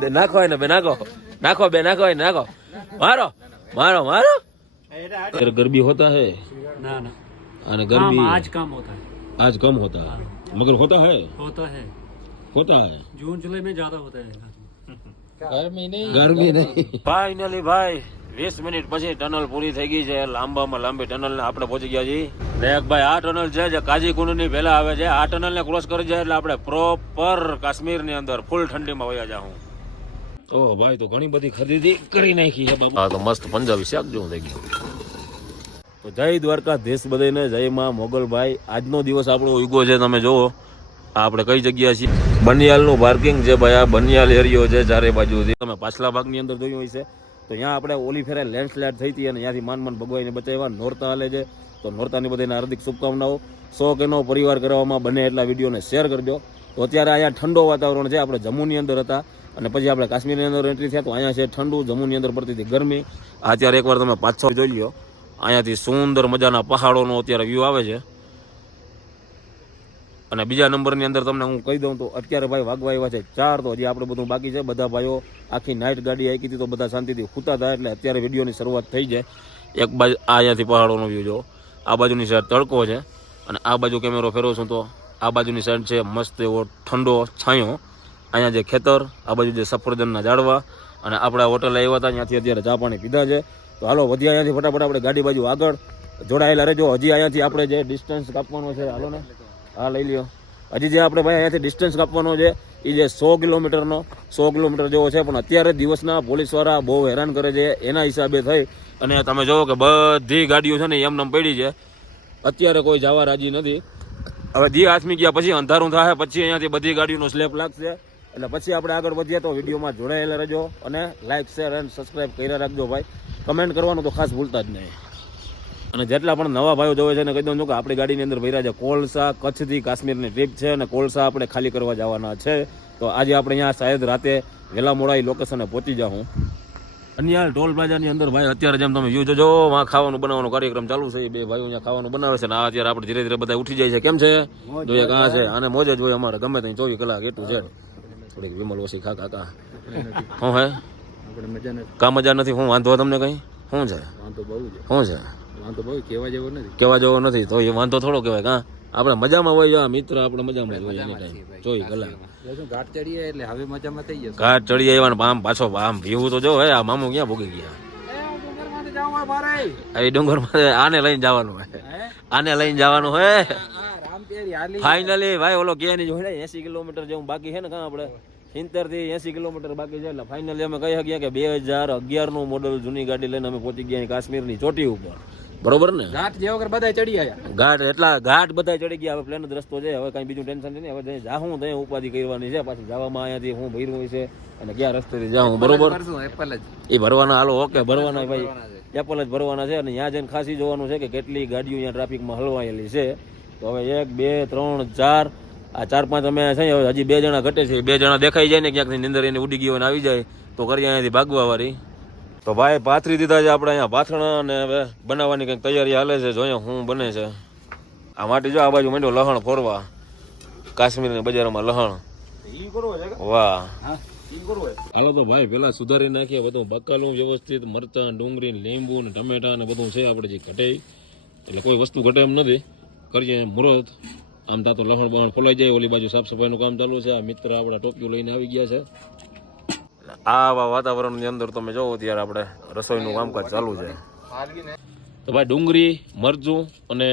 દે- નાખો એને બે નાખો નાખો બે નાખો એને નાખો મારો મારો મારો तेरे गरबी होता है ना ना અને काम गरबी आज काम होता है आज कम होता है मगर होता है होता है होता है जून जुलाई में ज्यादा होता है ગરમી નહીં ફાઇનલી ભાઈ વીસ મિનિટ પછી ટનલ પૂરી થઈ ગઈ છે લાંબામાં લાંબી ટનલ ને આપણે પહોંચી ગયા છીએ ને એક ભાઈ આ ટનલ છે જે કાજીકુંડ ની પહેલા આવે છે આ ટનલ ને ક્રોસ કરી જાય એટલે આપણે પ્રોપર કાશ્મીર ની અંદર ફૂલ ઠંડીમાં વયા જાઉં ઓ ભાઈ તો ઘણી બધી ખરીદી કરી નાખી છે બાબા. હા તો મસ્ત પંજાબી શાક જેવું થઈ ગયું. તો જય દ્વારકા દેશ બધાને જય માં મોગલભાઈ. આજનો દિવસ આપણો ઉગો છે તમે જુઓ. આ આપણે કઈ જગ્યા છીએ? બનિયાલનું પાર્કિંગ છે ભાઈ આ બનિયાલ એરિયો છે ચારે બાજુથી. તમે પાછલા ભાગની અંદર જોયું હોય છે તો ત્યાં આપણે ઓલી ફેરે લેન્ડસ્લાઇડ થઈ હતી અને ત્યાંથી માન માન ભગવાઈને બચાવ્યા. નોરતા હાલે છે. તો નોરતાની બધાને હાર્દિક શુભકામનાઓ. સો કેનો પરિવાર કરવામાં બને એટલા વિડીયોને શેર કરજો. તો અત્યારે અહીંયા ઠંડો વાતાવરણ છે. આપણે જમ્મુની અંદર હતા. અને પછી આપણે કાશ્મીરની અંદર એન્ટ્રી થયા તો અહીંયા છે ઠંડુ, જમ્મુની અંદર પડતી હતી ગરમી. અત્યારે એકવાર તમે પાછો જોઈ લો અહીંયાથી સુંદર મજાના પહાડોનો અત્યારે વ્યૂ આવે છે. અને બીજા નંબરની અંદર તમને હું કહી દઉં તો અત્યારે ભાઈ વાગવા એવા છે ચાર, તો હજી આપણે બધું બાકી છે. બધા ભાઈઓ આખી નાઇટ ગાડી આવી હતી તો બધા શાંતિથી ખૂતા હતા એટલે અત્યારે વિડીયોની શરૂઆત થઈ જાય એક બાજુ આ અહીંયાથી પહાડોનો વ્યૂ જો આ બાજુની સાઈડ તડકો છે. અને આ બાજુ કેમેરો ફેરવું છું તો આ બાજુની સાઈડ છે મસ્ત એવો ઠંડો છાંયો. અહીંયા જે ખેતર, આ બાજુ જે સફરજનના ઝાડવા અને આપણે હોટલ આવ્યા હતા, ત્યાંથી અત્યારે ચા પાણી પીધા છે. તો હાલો વધી અહીંયાથી ફટાફટ આપણે ગાડી બાજુ આગળ. જોડાયેલા રહેજો. હજી અહીંયાથી આપણે જે ડિસ્ટન્સ કાપવાનો છે, હાલો ને. હા, લઈ લ્યો. હજી જે આપણે ભાઈ અહીંયાથી ડિસ્ટન્સ કાપવાનો છે એ જે સો કિલોમીટરનો, સો કિલોમીટર જેવો છે, પણ અત્યારે દિવસના પોલીસવાળા બહુ હેરાન કરે છે, એના હિસાબે થઈ. અને તમે જોવો કે બધી ગાડીઓ છે ને એમનેમ પડી છે. અત્યારે કોઈ જવા રાજી નથી. હવે દી આથમી ગયા પછી અંધારું થાય પછી અહીંયાથી બધી ગાડીઓનો સ્લેપ લાગશે. એટલે પછી આપણે આગળ વધીએ તો વિડીયોમાં જોડાયેલા રહેજો અને લાઇક શેર અને સબસ્ક્રાઇબ કર્યા રાખજો ભાઈ. કમેન્ટ કરવાનું તો ખાસ ભૂલતા જ નહીં. અને જેટલા પણ નવા ભાઈઓ જોવે છે એને કહી દઉં છું કે આપણી ગાડીની અંદર ભર્યા છે કોલસા કચ્છથી કાશ્મીરની ટ્રીપ છે અને કોલસા આપણે ખાલી કરવા જવાના છે. તો આજે આપણે અહીંયા શાયદ રાતે વહેલા મોડા લોકેશને પહોંચી જાઉં અન્યાલ ટોલ પ્લાઝાની અંદર ભાઈ અત્યારે જેમ તમે વ્યૂ જોજો વાં ખાવાનું બનાવવાનો કાર્યક્રમ ચાલુ છે. એ બે ભાઈઓ અહીંયા ખાવાનું બનાવે છે ને આ અત્યારે આપણે ધીરે ધીરે બધા ઉઠી જાય છે. કેમ છે? જોઈએ કાં છે? અને મોજે જ હોય અમારે. ગમે ત્યાં ચોવીસ કલાક એટલું છે. થોડીક વિમલ ઓછી ખા કાકા શું હે આપણે મજા નથી. કા મજા નથી? હું વાંધો તમને કઈ? શું છે? વાંધો બહુ છે. શું છે? વાંધો બહુ કહેવા જેવો નથી. કહેવા જેવો નથી તો એ વાંધો થોડો કહેવાય. કા? આપણે મજામાં હોય આ મિત્ર આપણે મજામાં જ હોય એની ટાઈમ જોઈ કલાક ઘાટ ચડીએ એટલે હવે મજામાં થઈ જશે. ઘાટ ચડી આવ્યા ને આમ પાછો આમ વ્યૂ તો જો હે આ મામુ ક્યાં ભોગી ગયા? આ ડુંગર ડુંગરમાં આને લઈને જવાનું હોય આને લઈને જવાનું હોય ફાઇનલી ભાઈ ઓલો કે ની જોડે એસી કિલોમીટર જેવું બાકી છે ને કાં આપણે? સિત્તેરથી એસી કિલોમીટર બાકી છે એટલે ફાઇનલી અમે કહી શકીએ કે બે હજાર અગિયારનું મોડલ જૂની ગાડી લઈને અમે પહોંચી ગયા કાશ્મીરની ચોટી ઉપર. બરોબર ને? ઘાટ જે વગર બધા ચડી ગયા ઘાટ એટલા ઘાટ બધા ચડી ગયા. હવે પ્લેન જ રસ્તો છે. હવે કઈ બીજું ટેન્શન નહીં. હવે જઈ જાહું તો ઉપાધિ કરવાની છે. પાછી જવામાં અહીંયાથી હું ભર્યું છે અને ક્યાં રસ્તેથી જાઉં બરોબર? એ ભરવાના હાલો ઓકે ભરવાના ભાઈ. એપલ જ ભરવાના છે અને ત્યાં જઈને ખાસી જોવાનું છે કે કેટલી ગાડીઓ અહીંયા ટ્રાફિકમાં હલવાયેલી છે. તો હવે એક બે ત્રણ ચાર આ ચાર પાંચ અમે છે ને હજી બે જણા ઘટે છે. બે જણા દેખાઈ જાય ને ક્યાંક નિંદર એને ઉડી ગયો અને આવી જાય તો કરીએ અહીંયાથી ભાગવા વાળી તો ભાઈ પાથરી દીધા છે આપણે અહીંયા પાથરણા અને હવે બનાવવાની કંઈક તૈયારી હાલે છે જોઈએ શું બને છે. આ માટી જો આ બાજુ માંડ્યો લહણ ફોરવા. કાશ્મીરની બજારમાં લહણ. વાહ. હાલો તો ભાઈ પેલા સુધારી નાખીએ બધું બકાલું વ્યવસ્થિત મરચાં ડુંગળી લીંબુ ને ટમેટા ને બધું છે આપણે જે ઘટે એટલે કોઈ વસ્તુ ઘટે એમ નથી. કરીએ મુહૂર્ત. આમ તા લહણ બહણ ફોલાઈ જાય ઓલી બાજુ સાફ સફાઈનું કામ ચાલુ છે. આ મિત્ર આપણા ટોપિયો લઈને આવી ગયા છે. આવા વાતાવરણની અંદર તમે જોવો ત્યારે આપણે રસોઈનું કામકાજ ચાલુ છે. તો ભાઈ ડુંગળી મરચું અને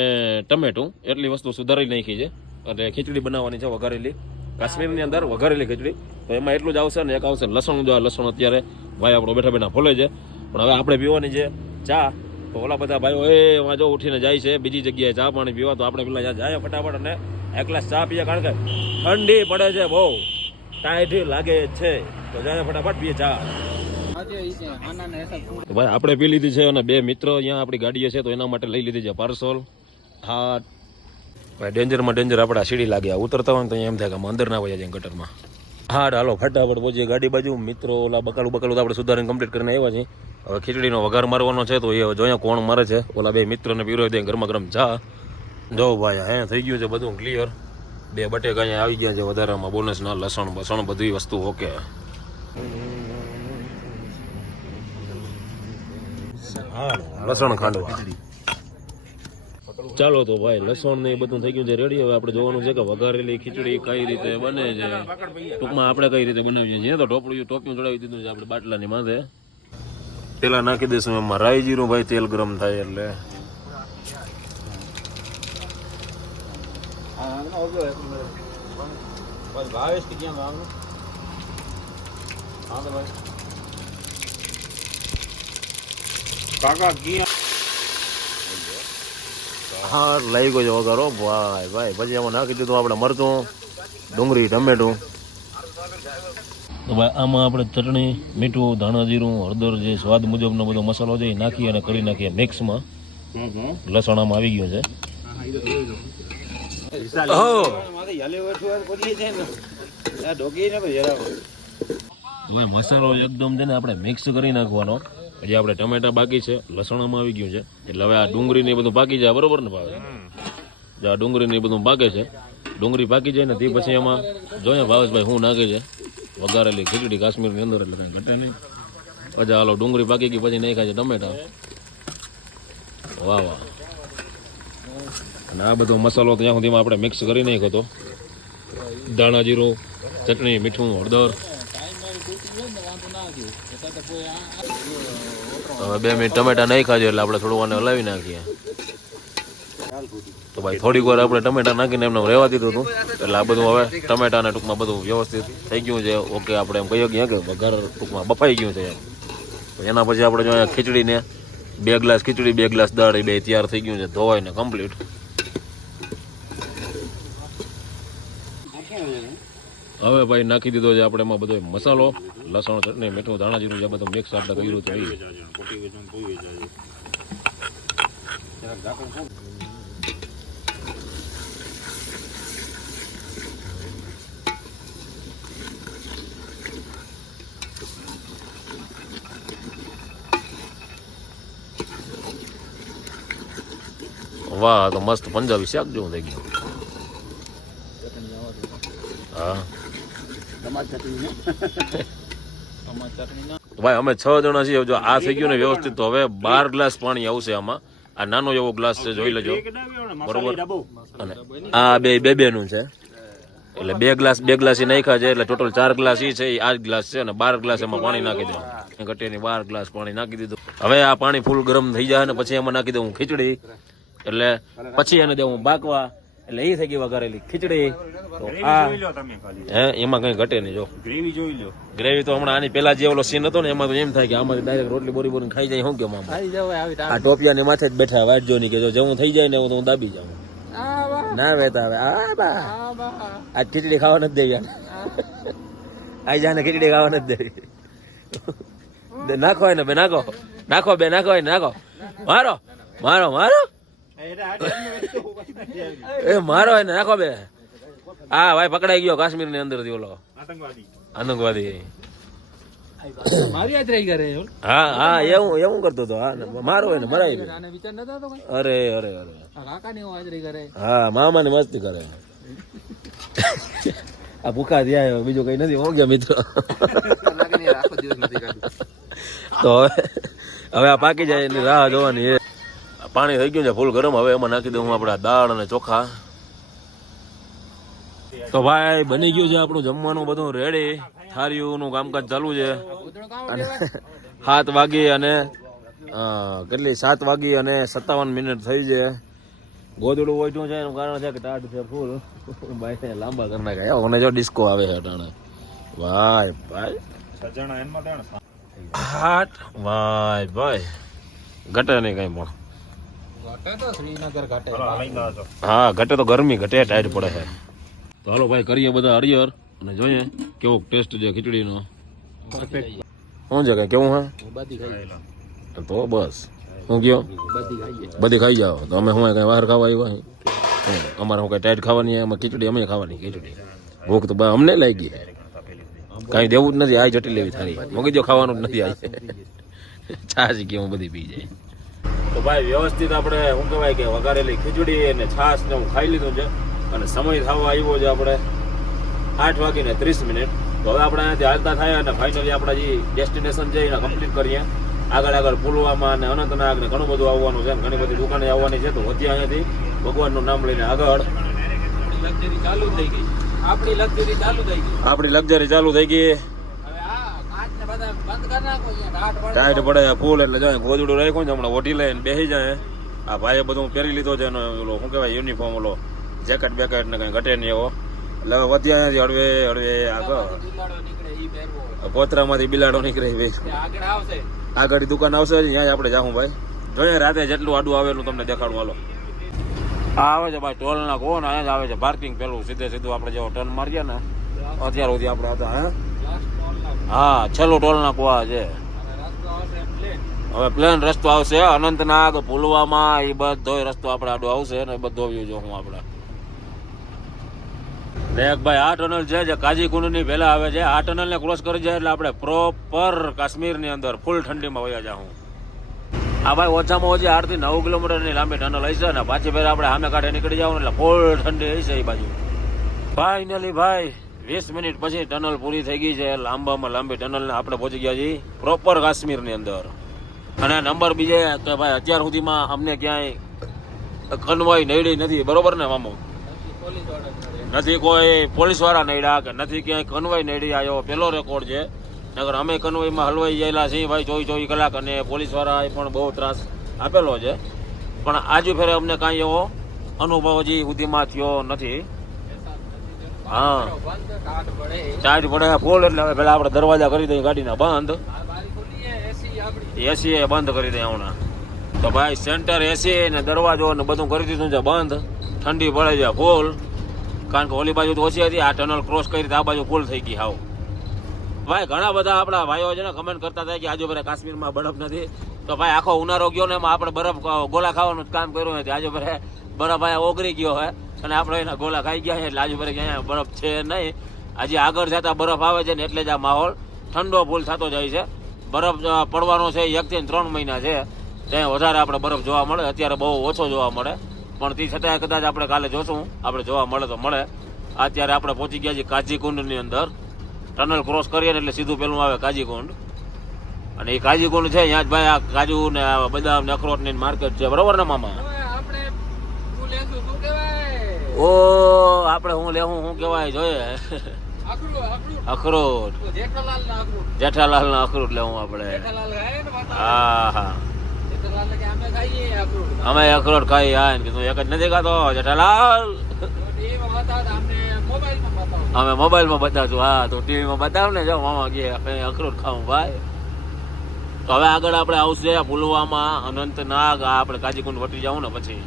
ટમેટું એટલી વસ્તુ સુધારી નાખી છે. એટલે ખીચડી બનાવવાની છે વઘારેલી. કાશ્મીરની અંદર વઘારેલી ખીચડી. તો એમાં એટલું જ આવશે ને એક આવશે લસણ. જો આ લસણ અત્યારે ભાઈ આપણો બેઠા બેઠા ફોલે છે. પણ હવે આપણે પીવાની છે ચા. તો ઓલા બધા ભાઈઓ, એ એમાં જો ઉઠીને જાય છે, બીજી જગ્યાએ ચા પાણી પીવા, તો આપણે પેલા ત્યાં જાય ફટાફટ અને એક ગ્લાસ ચા પીએ, કારણ કે ઠંડી પડે છે બહુ ટાઈટ લાગે છે. તો જાય ફટાફટ પીએ ચા. ભાઈ, આપણે પી લીધી છે અને બે મિત્રો અહીંયા આપણી ગાડીએ છે, તો એના માટે લઈ લીધી છે પાર્સલ. હા. ભાઈ, ડેન્જરમાં ડેન્જર આપણા સીડી લાગ્યા ઉતરતા હોય ને તો એમ થાય કે આમ અંદર ના વયા જાય ગટરમાં. હા હાલો, ફટાફટ પહોંચીએ ગાડી બાજુ, મિત્રો, ઓલા બકાલું બકાલું આપણે સુધારીને કમ્પ્લીટ કરીને આવ્યા છે હવે ખીચડીનો વઘાર મારવાનો છે, તો એ જોયા કોણ મારે છે. ઓલા બે મિત્રને પીરો દે ગરમા ગરમ ચા. જો ભાઈ હે, થઈ ગયું છે બધું ક્લિયર બે બટેકા અહીંયા આવી ગયા છે વધારામાં બોનસના લસણ, બસણ, બધી વસ્તુ ઓકે. હા, લસણ ખાંડવા. ચાલો તો ભાઈ, લસણ ને એ બધું થઈ ગયું છે રેડી હવે આપણે જોવાનું છે કે વઘારેલી ખીચડી કઈ રીતે બને છે. ટૂંકમાં આપણે કઈ રીતે બનાવીએ છીએ. તો ટોપડું ટોપિયું ચડાવી દીધું છે આપણે બાટલાની માથે. પેલા નાખી દઈશું એમાં રાઈ જીરું ભાઈ, તેલ ગરમ થાય એટલે. હા લઈ ગયો છે વઘારો. ભાઈ ભાઈ પછી એમાં નાખી દીધું આપણે મરચું ડુંગળી ટમેટું. તો ભાઈ આમાં આપણે ચટણી મીઠું ધાણા જીરું હળદર જે સ્વાદ મુજબનો બધો મસાલો છે એ નાખી અને કરી નાખીએ મિક્સમાં. લસણ આમાં આવી ગયો છે. હવે મસાલો એકદમ છે ને આપણે મિક્સ કરી નાખવાનો. પછી આપણે ટમેટા બાકી છે, લસણામાં આવી ગયું છે. એટલે હવે આ ડુંગળી ને બધું પાકી જાય, બરોબર ને ભાવે? જો આ ડુંગળી ને બધું પાકે છે, ડુંગળી પાકી જાય ને તે પછી એમાં જોઈએ ભાવેશભાઈ શું નાખે છે? વઘારેલી ખીચડી કાશ્મીરની અંદર, એટલે કાંઈ ઘટે નહીં. પછી હાલો ડુંગળી પાકી ગઈ, પછી નાખ્યા છે ટમેટા. વાહ વાહ. અને આ બધો મસાલો ત્યાં સુધીમાં આપણે મિક્સ કરી નાખ્યો હતો. દાણા જીરું, ચટણી, મીઠું, હળદર. હવે બે મિનિટ ટમેટા નહીં ખાજો એટલે આપણે થોડું આને હલાવી નાખીએ. તો ભાઈ થોડીક વાર આપણે ટમેટા નાખીને એમને રહેવા દીધું હતું. એટલે આ બધું હવે ટમેટા ને ટૂંકમાં બધું વ્યવસ્થિત થઈ ગયું છે. ઓકે, આપણે એમ કહીએ કે વઘાર ટૂંકમાં બફાઈ ગયું છે એના પછી આપણે જો અહીંયા ખીચડીને બે ગ્લાસ ખીચડી, બે ગ્લાસ દાળ, એ બે તૈયાર થઈ ગયું છે. ધોવાઈને કમ્પ્લીટ હવે ભાઈ નાખી દીધો છે આપણે એમાં બધો મસાલો, લસણ, ચટણી, મીઠું ધાણા જીરું જે બધું મિક્સ આપણે કર્યું છે વાહ, તો મસ્ત પંજાબી શાક જેવું થઈ ગયું. હા. તો ભાઈ અમે છ જણા છીએ. જો આ થઈ ગયું ને વ્યવસ્થિત તો હવે બાર ગ્લાસ પાણી આવશે આમાં. આ નાનો એવો ગ્લાસ છે જોઈ લેજો. બરોબર. અને આ બે બે બે નું છે. એટલે બે ગ્લાસ બે ગ્લાસ નાખ્યા છે. એટલે ટોટલ ચાર ગ્લાસ એ છે એ આ જ ગ્લાસ છે. અને બાર ગ્લાસ એમાં પાણી નાખી દઉં ઘટીની બાર ગ્લાસ પાણી નાખી દીધું. હવે આ પાણી ફૂલ ગરમ થઈ જાય ને પછી એમાં નાખી દઉં ખીચડી. એટલે પછી એને દઉં બાકવા. એટલે એ થઈ ગઈ વઘારેલી. ખીચડી. તો આ હે એમાં કઈ ઘટે નહીં જો. ગ્રેવી જોઈ લો. ગ્રેવી તો હમણાં આની પેલા જે ઓલો સીન હતો ને એમાં તો એમ થાય કે આમાંથી ડાયરેક્ટ રોટલી બોરી બોરી ખાઈ જાય શું કે મામા? આ ટોપિયા આવી આ ટોપિયાની માથે જ બેઠા વાટ નહીં કે જો જેવું થઈ જાય ને હું તો હું દાબી જાઉં. ના વેતા હવે આ બા આ બા આજ ખીચડી ખાવા નથી દેવી. આઈ જાને ખીચડી ખાવા નથી દેવી. દે નાખો એને બે નાખો. નાખો બે નાખો નાખો. મારો મારો મારો. એ મારો એને નાખો બે. હા ભાઈ પકડાઈ ગયો કાશ્મીરની અંદરથી ઓલો આતંકવાદી હા હા એવું એવું કરતો હતો મારો એને મરાઈ ગયો. આને વિચાર નતો તો કઈ? અરે અરે હા મામા ને મસ્તી કરે. આ ભૂખા થયા બીજું કઈ નથી. હું ગયા મિત્રો તો હવે હવે આ પાકી જાય એની રાહ જોવાની પાણી થઈ ગયું છે ફૂલ ગરમ. હવે એમાં નાખી દઉં આપણા દાળ અને ચોખા. તો ભાઈ બની ગયું છે આપણું જમવાનું બધું રેડી થાળીઓનું કામકાજ ચાલુ છે. અને સાત વાગી અને કેટલી? સાત વાગી અને સત્તાવન મિનિટ થઈ છે. ગોદડું ઓછું છે એનું કારણ છે કે ટાઢ છે ફૂલ. ભાઈ લાંબા કરી નાખ્યા. મને જો ડિસ્કો આવે છે અટાણે. ભાઈ. ભાઈ હાટ ભાઈ ભાઈ. ઘટે નહીં કઈ પણ ઘટે તો શ્રીનગર ઘટે હા ઘટે તો ગરમી ઘટે ટાઈટ પડે છે. તો હાલો ભાઈ કરીએ બધા હરિયર અને જોઈએ કેવો ટેસ્ટ છે ખીચડીનો. શું છે કઈ કેવું હે? તો બસ. હું ગયો બધી ખાઈ જાઓ. તો અમે શું કઈ બહાર ખાવા આવ્યા? અમારે શું કઈ ટાઈટ ખાવાની અમે ખીચડી અમે ખાવાની ખીચડી. ભૂખ તો બા અમને લાગી કાંઈ દેવું જ નથી આ જટી લેવી થારી મગજો ખાવાનું જ નથી આ છાશ કે હું બધી પી જાય. તો ભાઈ વ્યવસ્થિત આપણે શું કહેવાય કે વઘારેલી ખીચડી અને છાશ ને હું ખાઈ લીધું છે. અને સમય થવા આવ્યો છે આપણે આઠ વાગીને ત્રીસ મિનિટ. તો હવે આપણે અહીંયાથી હાલતા થાય અને ફાઇનલી આપણા જે ડેસ્ટિનેશન છે એને કમ્પ્લીટ કરીએ. આગળ આગળ પુલવામા અને અનંતનાગ ને ઘણું બધું આવવાનું છે. ઘણી બધી દુકાને આવવાની છે. તો વધ્યા અહીંયાથી ભગવાનનું નામ લઈને આગળ. ચાલુ થઈ ગઈ. આપણી લક્ઝરી ચાલુ થઈ ગઈ. આપણી લક્ઝરી ચાલુ થઈ ગઈ. ટાઈટ પડે ફૂલ એટલે જાય ગોદડું રાખ્યું છે હમણાં ઓઢી લઈને બેસી જાય. આ ભાઈએ બધું પહેરી લીધો છે એનો ઓલો શું કહેવાય યુનિફોર્મ ઓલો જેકેટ બેકેટ ને કઈ ઘટે નહીં એવો. એટલે હવે વધી અહીંયાથી હળવે હળવે આગળ. કોતરામાંથી બિલાડો નીકળે આગળ દુકાન આવશે ત્યાં આપણે જાઉં ભાઈ. જોઈએ રાતે જેટલું આડું આવેલું તમને દેખાડું હાલો. આ આવે છે ભાઈ ટોલ ના કોણ અહીંયા જ આવે છે પાર્કિંગ પેલું સીધે સીધું આપણે જેવો ટર્ન મારીએ ને અત્યાર સુધી આપણે હતા હે? હા, છેલ્લું ટોલ ના કુવા છે. અને હવે પ્લેન રસ્તો આવશે અનંતનાગ, પુલવામા એ બધો રસ્તો આપણે આડો આવશે, ને બધો વ્યૂ હું આપણે ભાઈ આ ટનલ છે જે કાજીકુંડની પહેલા આવે છે. આ ટનલ ને ક્રોસ કરી જાય એટલે આપણે પ્રોપર કાશ્મીરની અંદર ફૂલ ઠંડીમાં વયા જાઉં આ ભાઈ, ઓછામાં ઓછી આઠથી નવ કિલોમીટરની લાંબી ટનલ હશે ને પાછી ફેર આપણે સામે કાંઠે નીકળી જાવ એટલે ફૂલ ઠંડી હશે એ બાજુ. ફાઇનલી ભાઈ વીસ મિનિટ પછી ટનલ પૂરી થઈ ગઈ છે. લાંબામાં લાંબી ટનલ ને આપણે પહોંચી ગયા છીએ પ્રોપર કાશ્મીરની અંદર. અને નંબર બીજે કે ભાઈ અત્યાર સુધીમાં અમને ક્યાંય કન્વાઈ નડી નથી. બરોબર ને, મામો? નથી કોઈ પોલીસવાળા નડ્યા કે નથી ક્યાંય કન્વાઈ નડી આવ્યો પેલો રેકોર્ડ છે. નગર અમે કન્વાઈમાં હલવાઈ ગયેલા છીએ. ભાઈ ચોવીસ ચોવીસ કલાક અને પોલીસ વાળાએ પણ બહુ ત્રાસ આપેલો છે. પણ આજુ ફેરે અમને કાંઈ એવો અનુભવ હજી સુધીમાં થયો નથી. હા. ચાર્જ પડે ફૂલ એટલે પેલા આપણે દરવાજા કરી દઈએ, ગાડીના બંધ. એસી એ બંધ કરી દઈએ હમણાં. તો ભાઈ સેન્ટર એસી ને દરવાજો ને બધું કરી દીધું છે બંધ. ઠંડી પડે છે ફૂલ કારણ કે ઓલી બાજુ તો ઓછી હતી, આ ટનલ ક્રોસ કરી આ બાજુ ફૂલ થઈ ગઈ હાવ. ભાઈ ઘણા બધા આપણા ભાઈઓ છે ને કમેન્ટ કરતા હતા કે આજુ ભરે કાશ્મીરમાં બરફ નથી. તો ભાઈ આખો ઉનાળો ગયો ને એમાં આપણે બરફ ગોલા ખાવાનું જ કામ કર્યું નથી. આજુ ભરે બરફ અહીંયા ઓગળી ગયો હોય અને આપણે એના ગોલા ખાઈ ગયા છે એટલે આજુ ભરે અહીંયા બરફ છે નહીં. હજી આગળ જતા બરફ આવે છે ને એટલે જ આ માહોલ ઠંડો ફૂલ થતો જાય છે. બરફ પડવાનો છે એકથી ત્રણ મહિના છે. ત્યાં વધારે આપણે બરફ જોવા મળે. અત્યારે બહુ ઓછો જોવા મળે. પણ તે છતાંય કદાચ આપણે કાલે જોશું. આપણે જોવા મળે તો મળે. અત્યારે આપણે પહોંચી ગયા છીએ કાજીકુંડની અંદર. ટનલ ક્રોસ કરીએ ને એટલે સીધું પેલું આવે કાજીકુંડ. અને એ કાજીકુંડ છે ત્યાં જ ભાઈ આ કાજુ ને બદામ ને અખરોટની માર્કેટ છે. બરોબર ને મામા હવે આપણે શું લેશું શું કહેવાય ઓ આપણે હું લેવું શું કહેવાય જોઈએ. અખરોટ જેઠાલાલ ના અખરોટ. લેવું આપણે. હા હા કે અમે અખરોટ. ખાઈ હા એને કીધું એક જ નથી ખાતો જેઠાલાલ. અમે મોબાઈલમાં બતાવશું હા તો ટીવીમાં બતાવ ને જાઓ મામા કે આપણે અખરોટ ખાવું ભાઈ. તો હવે આગળ આપણે આવશે પુલવામા અનંતનાગ આ આપણે કાજીકુંડ વટી જાવું ને પછી.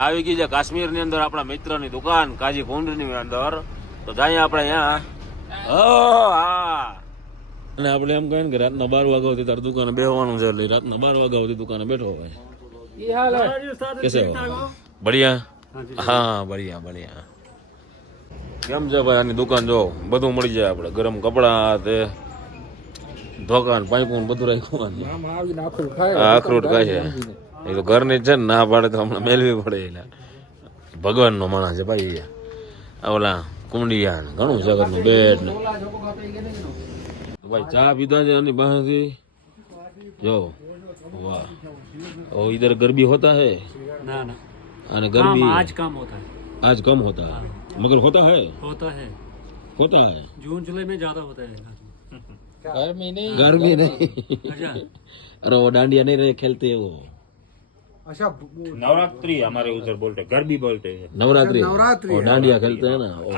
આવી ગઈ છે કાશ્મીરની અંદર આપણા મિત્રની દુકાન કાજી કુંડની અંદર. તો જાય આપણે અહીંયા. અને આપણે એમ કહીએ કે રાતના બાર વાગ્યા સુધી તારી દુકાને બેસવાનું છે એટલે રાતના બાર વાગ્યા સુધી દુકાને બેઠો હોય. કેસે બઢિયા? હા બઢિયા બઢિયા. કેમ છે ભાઈ આની દુકાન જો? બધું મળી જાય આપણે. ગરમ કપડાં તે ધોકાન પાઇપું બધું રાખ્યું આખરોટ ખાય છે. એ તો ઘરની જ છે ને ના પાડે તો હમણાં મેળવી પડે એટલે ભગવાનનો માણસ છે ભાઈ એ. આ ઓલા કુંડિયા ને ઘણું છે ઘરનું બેડ ને ભાઈ ચા પીધા છે આની પાસેથી જો વાહ ઓ इधर गरबी होता है ना ना અને काम गरबी आज काम होता है आज कम होता है मगर होता है होता है होता है जून जुलाई में ज्यादा होता है ગરમી નહીં गर्मी नहीं अच्छा अरे वो डांडिया नहीं रहे खेलते हैं वो नवरात्रि हमारे उधर बोलते हैं गरबी बोलते हैं नवरात्रि नवरात्रि वो डांडिया खेलते हैं ना वो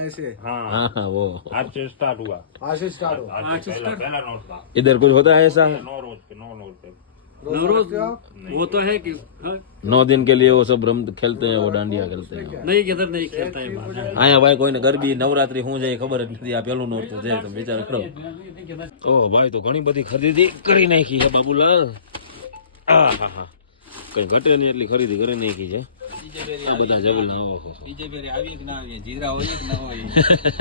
ऐसे हाँ हाँ हाँ वो आज से स्टार्ट हुआ आज से स्टार्ट हो आज से पहला पहला नोट था इधर कुछ होता है ऐसा नौ रोज पे नौ नोट पे नवरोज वो तो है कि हाँ? नौ दिन के लिए वो सब रम खेलते हैं वो डांडिया खेलते हैं नहीं इधर नहीं खेलता है बाहर। અહીંયા ભાઈ કોઈને ગરબી નવરાત્રી શું છે એ ખબર જ નથી આ પેલું નોરતું છે તમે વિચાર કરો ઓ ભાઈ તો ઘણી બધી ખરીદી કરી નાખી છે બાબુલાલ આ હા હા કઈ ઘટે નહીં એટલી ખરીદી કરી નાખી છે. આ બધા કે ના હોય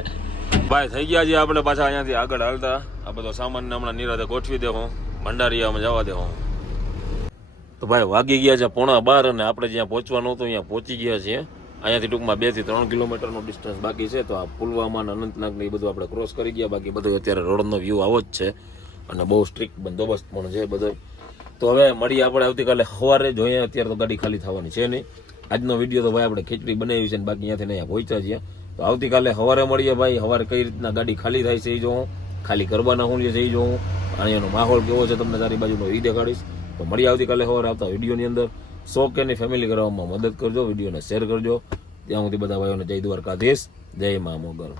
ભાઈ થઈ ગયા છે આપણે પાછા અહીંયાથી આગળ હાલતા. આ બધો સામાન ને હમણાં નિરાતે ગોઠવી દેવો ભંડારીયામાં જવા દેવો તો ભાઈ વાગી ગયા છે પોણા બાર અને આપણે જ્યાં પહોંચવાનું હતું અહીંયા પહોંચી ગયા છીએ. અહીંયાથી ટૂંકમાં બેથી ત્રણ કિલોમીટરનું ડિસ્ટન્સ બાકી છે. તો આ પુલવામા અને અનંતનાગ ને એ બધું આપણે ક્રોસ કરી ગયા. બાકી બધું અત્યારે રોડનો વ્યૂ આવો જ છે. અને બહુ સ્ટ્રિક્ટ બંદોબસ્ત પણ છે બધો. તો હવે મળીએ આપણે આવતીકાલે સવારે. જોઈએ, અત્યારે તો ગાડી ખાલી થવાની છે નહીં. આજનો વીડિયો તો ભાઈ આપણે ખીચડી બનાવી છે ને બાકી અહીંયાથી નહીં પહોંચ્યા છીએ. તો આવતીકાલે સવારે મળીએ ભાઈ. સવારે કઈ રીતના ગાડી ખાલી થાય છે એ જોઉં. ખાલી કરવાના હું છે એ જોઉં. અહીંયાનો માહોલ કેવો છે તમને તારી બાજુનો એ દેખાડીશ. તો મળી આવતીકાલે સવારે આવતા વિડીયોની અંદર. સો કે ની ફેમિલી કરવામાં મદદ કરજો. વિડીયોને શેર કરજો. ત્યાં સુધી બધા ભાઈઓને જય દ્વારકાધીશ. જય મા મોગલ.